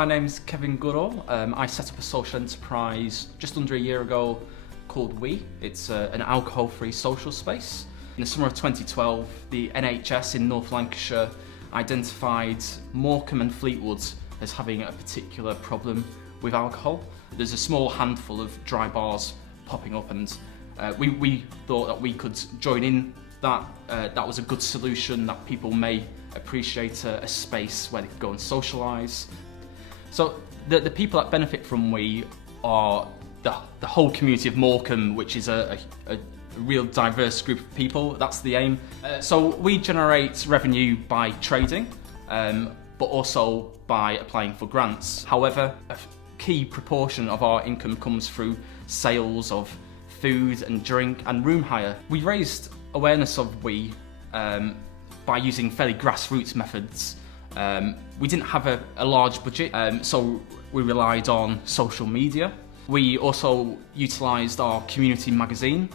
My name's Kevin Goodall. I set up a social enterprise just under a year ago called We. It's an alcohol-free social space. In the summer of 2012, the NHS in North Lancashire identified Morecambe and Fleetwood as having a particular problem with alcohol. There's a small handful of dry bars popping up, and we thought that we could join in that. That was a good solution, that people may appreciate a space where they could go and socialise. So the people that benefit from We are the whole community of Morecambe, which is a real diverse group of people. That's the aim. So we generate revenue by trading, but also by applying for grants. However, a key proportion of our income comes through sales of food and drink and room hire. We raised awareness of We by using fairly grassroots methods. We didn't have a large budget, so we relied on social media. We also utilised our community magazine,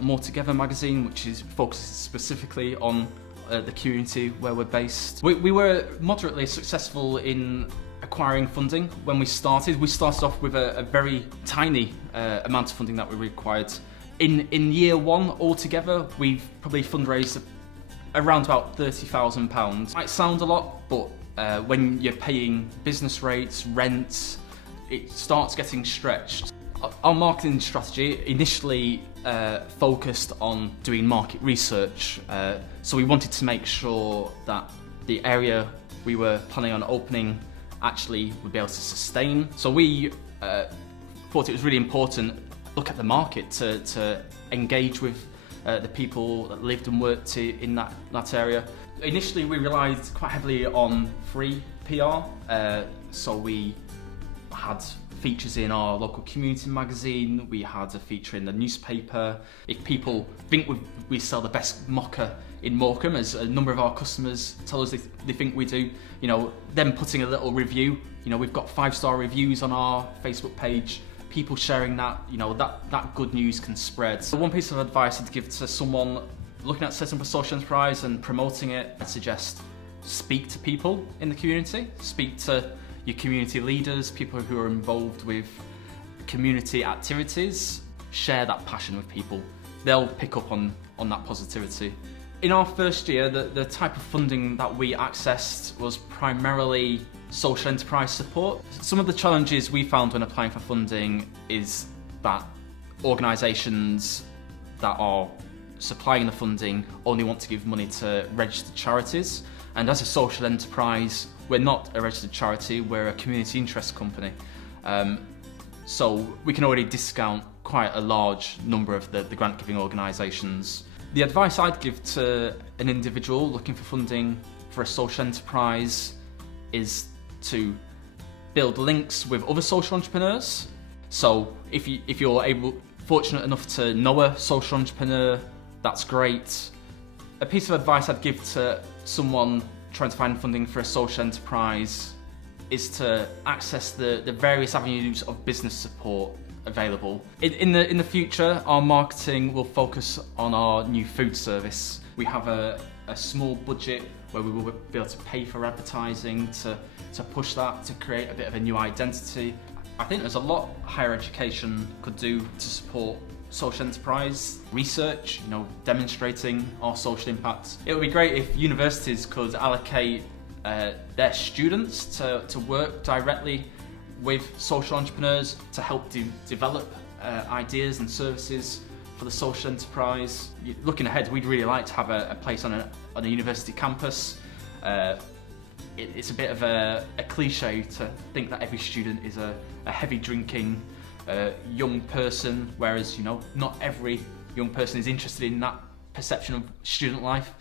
More Together magazine, which is focused specifically on the community where we're based. We were moderately successful in acquiring funding when we started. We started off with a very tiny amount of funding that we required. In year one altogether, we've probably fundraised around about £30,000. Might sound a lot, but when you're paying business rates, rent, it starts getting stretched. Our marketing strategy initially focused on doing market research, so we wanted to make sure that the area we were planning on opening actually would be able to sustain. So we thought it was really important to look at the market, to engage with the people that lived and worked in that area. Initially we relied quite heavily on free PR, so we had features in our local community magazine, we had a feature in the newspaper. If people think we sell the best mocha in Morecambe, as a number of our customers tell us they think we do, them putting a little review, we've got 5-star reviews on our Facebook page, people sharing that, that good news can spread. So one piece of advice I'd give to someone looking at setting up a social enterprise and promoting it, I'd suggest speak to people in the community, speak to your community leaders, people who are involved with community activities. Share that passion with people. They'll pick up on that positivity. In our first year, the type of funding that we accessed was primarily social enterprise support. Some of the challenges we found when applying for funding is that organisations that are supplying the funding only want to give money to registered charities, and as a social enterprise we're not a registered charity, we're a community interest company, so we can already discount quite a large number of the grant giving organisations. The advice I'd give to an individual looking for funding for a social enterprise is to build links with other social entrepreneurs. So if you're fortunate enough to know a social entrepreneur, that's great. A piece of advice I'd give to someone trying to find funding for a social enterprise is to access the various avenues of business support available. In the future, our marketing will focus on our new food service. We have a small budget where we will be able to pay for advertising, to push that, to create a bit of a new identity. I think there's a lot higher education could do to support social enterprise research, demonstrating our social impact. It would be great if universities could allocate their students to work directly with social entrepreneurs to help develop ideas and services for the social enterprise. Looking ahead, we'd really like to have a place on a university campus. It's a bit of a cliche to think that every student is a heavy drinking young person, whereas not every young person is interested in that perception of student life.